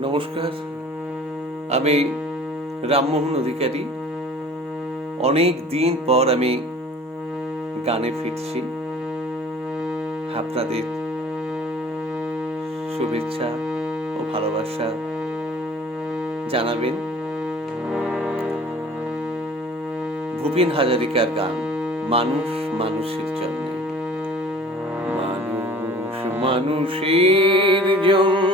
নমস্কার। আমি রামমোহন অধিকারী। অনেক দিন পর আমি গানে ফিরছি। আপনাদের শুভেচ্ছা ও ভালোবাসা জানাবেন। ভূপেন হাজারিকার গান, মানুষ মানুষের জন্য। মানুষ মানুষের জন্য।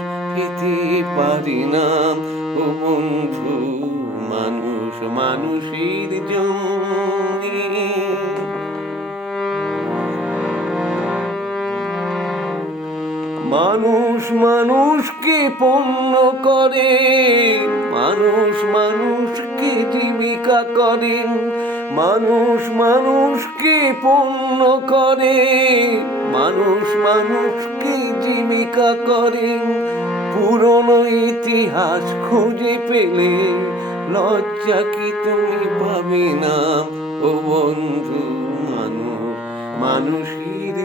পেতে পারি না ও বন্ধু, মানুষ মানুষের জন্য মানুষ মানুষকে পণ্য করে, মানুষ মানুষকে জীবিকা করে, মানুষ মানুষকে পণ্য করে, মানুষ মানুষকে জীবিকা করে। পুরনো ইতিহাস খুঁজে পেলে লজ্জা কি তুমি পাবে না? ও বন্ধু, মানুষ, মানুষের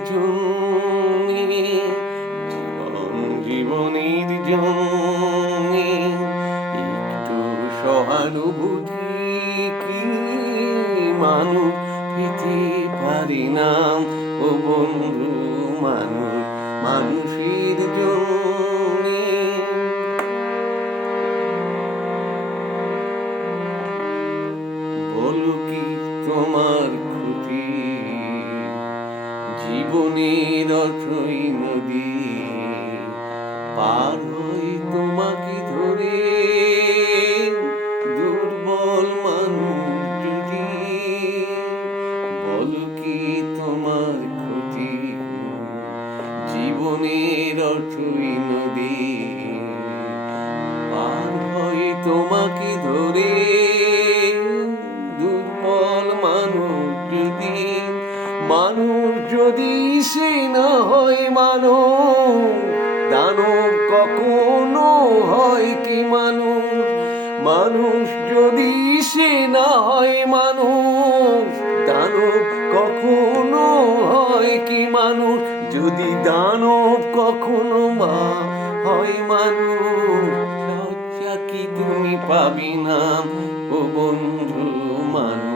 জীবন জীবনের জন্য, একটু সহানুভূতি কি মানুষ পেতে পারি না? ও বন্ধু, মানুষ, মানুষের জন্য বলো কি তোমার ক্ষতি? জীবনের অথই নদী, পার হই তোমাকে ধরে। দুর্বল মানুষ যদি বলো কি তোমার ক্ষতি? জীবনের অথই নদী, পার হই তোমাকে ধরে। যদি মানুষ যদি সে না হয় মানুষ, দানব কখনো হয় কি মানুষ? মানুষ যদি সে না হয় মানুষ, দানব কখনো হয় কি মানুষ? যদি দানব কখনো মা হয় মানুষ, লজ্জা কি তুমি পাবি না? ও বন্ধু মানুষ।